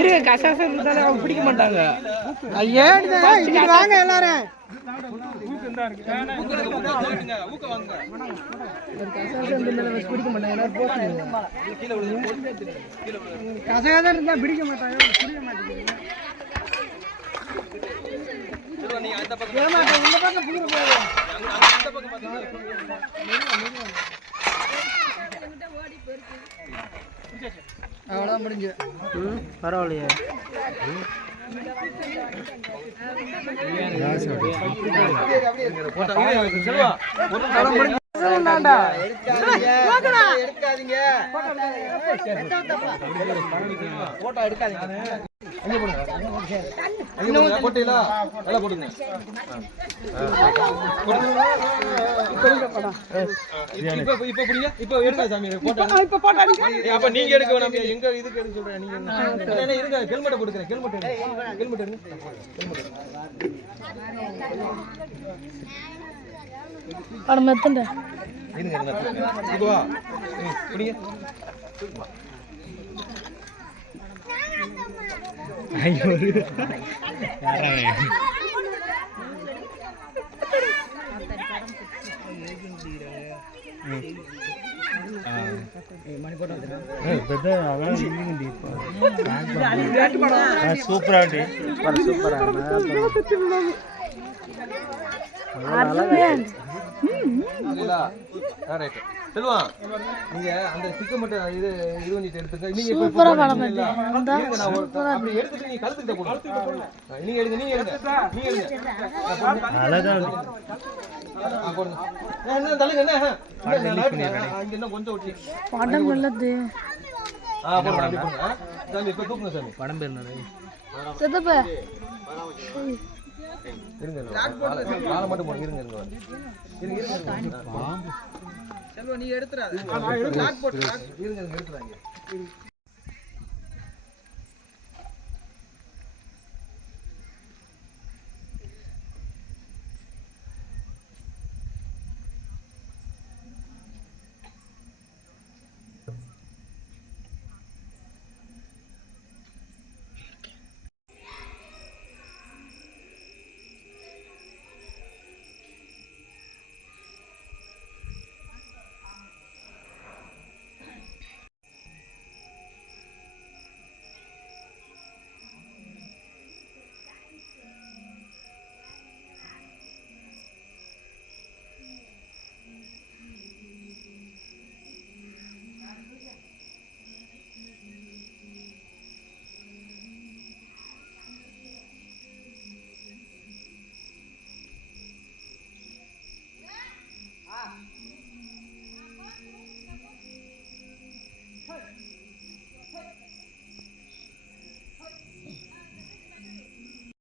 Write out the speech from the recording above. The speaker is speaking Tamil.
இருங்க கசாசம் இருந்தாலும் அவங்க பிடிக்க மாட்டாங்க. வாங்க எல்லாரும் கசகாதான் இருந்தா பிடிக்க மாட்டாங்க. அவ்வளோதான் முடிஞ்சு. பரவாயில்லையே. நீங்க எடுக்க வேணாம், எங்க இதுக்கு எடுக்க சொல்றேன். நீங்க இருங்க, ஹெல்மெட் போட்டுக்கிறேன். ஹெல்மெட் எடுங்க. சூப்பரா செல்வா, நீங்க அந்த சிக்க மட்டும் இது பண்ணிட்டு எடுத்துங்க. நீங்க அப்படி எடுத்துட்டு நீங்க கழுத்துக்கிட்ட போடுங்க. நீங்க எடுங்க. இன்னும் கொஞ்சம் ஒட்டி படம் நல்லது. சாமி இப்ப தூக்குங்க சாமி. படம் பேர் என்னது? செத்தப்ப இருங்க, காலை மட்டும் போடுங்க. இருங்க. செல்வா நீ எடுத்துறாத. இருங்க எடுத்துறாங்க.